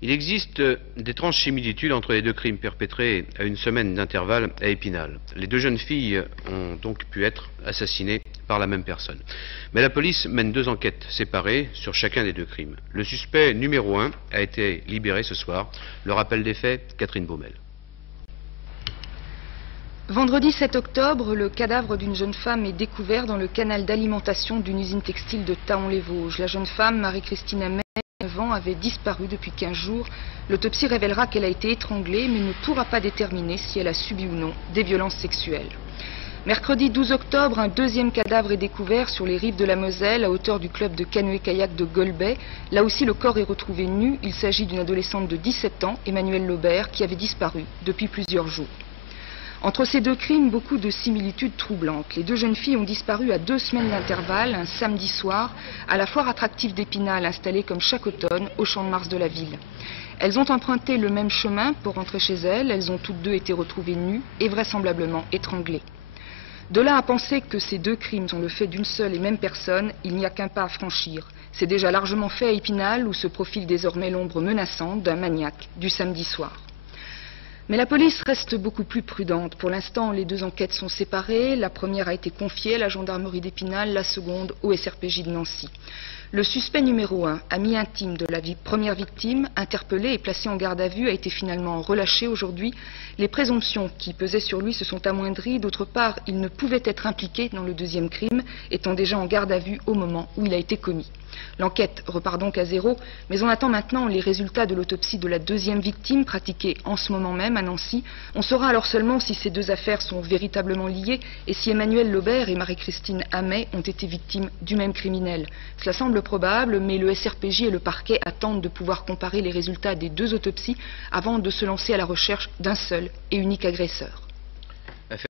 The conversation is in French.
Il existe d'étranges similitudes entre les deux crimes perpétrés à une semaine d'intervalle à Épinal. Les deux jeunes filles ont donc pu être assassinées par la même personne. Mais la police mène deux enquêtes séparées sur chacun des deux crimes. Le suspect numéro 1 a été libéré ce soir. Le rappel des faits, Catherine Baumel. Vendredi 7 octobre, le cadavre d'une jeune femme est découvert dans le canal d'alimentation d'une usine textile de Thaon-les-Vosges. La jeune femme, Marie-Christine Amet, 9 ans, avait disparu depuis 15 jours. L'autopsie révélera qu'elle a été étranglée, mais ne pourra pas déterminer si elle a subi ou non des violences sexuelles. Mercredi 12 octobre, un deuxième cadavre est découvert sur les rives de la Moselle, à hauteur du club de canoë-kayak de Golbet. Là aussi, le corps est retrouvé nu. Il s'agit d'une adolescente de 17 ans, Emmanuelle Laubert, qui avait disparu depuis plusieurs jours. Entre ces deux crimes, beaucoup de similitudes troublantes. Les deux jeunes filles ont disparu à 2 semaines d'intervalle, un samedi soir, à la foire attractive d'Épinal, installée comme chaque automne au Champ de Mars de la ville. Elles ont emprunté le même chemin pour rentrer chez elles. Elles ont toutes deux été retrouvées nues et vraisemblablement étranglées. De là à penser que ces deux crimes sont le fait d'une seule et même personne, il n'y a qu'un pas à franchir. C'est déjà largement fait à Épinal, où se profile désormais l'ombre menaçante d'un maniaque du samedi soir. Mais la police reste beaucoup plus prudente. Pour l'instant, les deux enquêtes sont séparées. La première a été confiée à la gendarmerie d'Épinal, la seconde au SRPJ de Nancy. Le suspect numéro 1, ami intime de la première victime, interpellé et placé en garde à vue, a été finalement relâché aujourd'hui. Les présomptions qui pesaient sur lui se sont amoindries. D'autre part, il ne pouvait être impliqué dans le deuxième crime, étant déjà en garde à vue au moment où il a été commis. L'enquête repart donc à zéro, mais on attend maintenant les résultats de l'autopsie de la deuxième victime, pratiquée en ce moment même à Nancy. On saura alors seulement si ces deux affaires sont véritablement liées et si Emmanuelle Laubert et Marie-Christine Amet ont été victimes du même criminel. Cela semble probable, mais le SRPJ et le parquet attendent de pouvoir comparer les résultats des deux autopsies avant de se lancer à la recherche d'un seul et unique agresseur.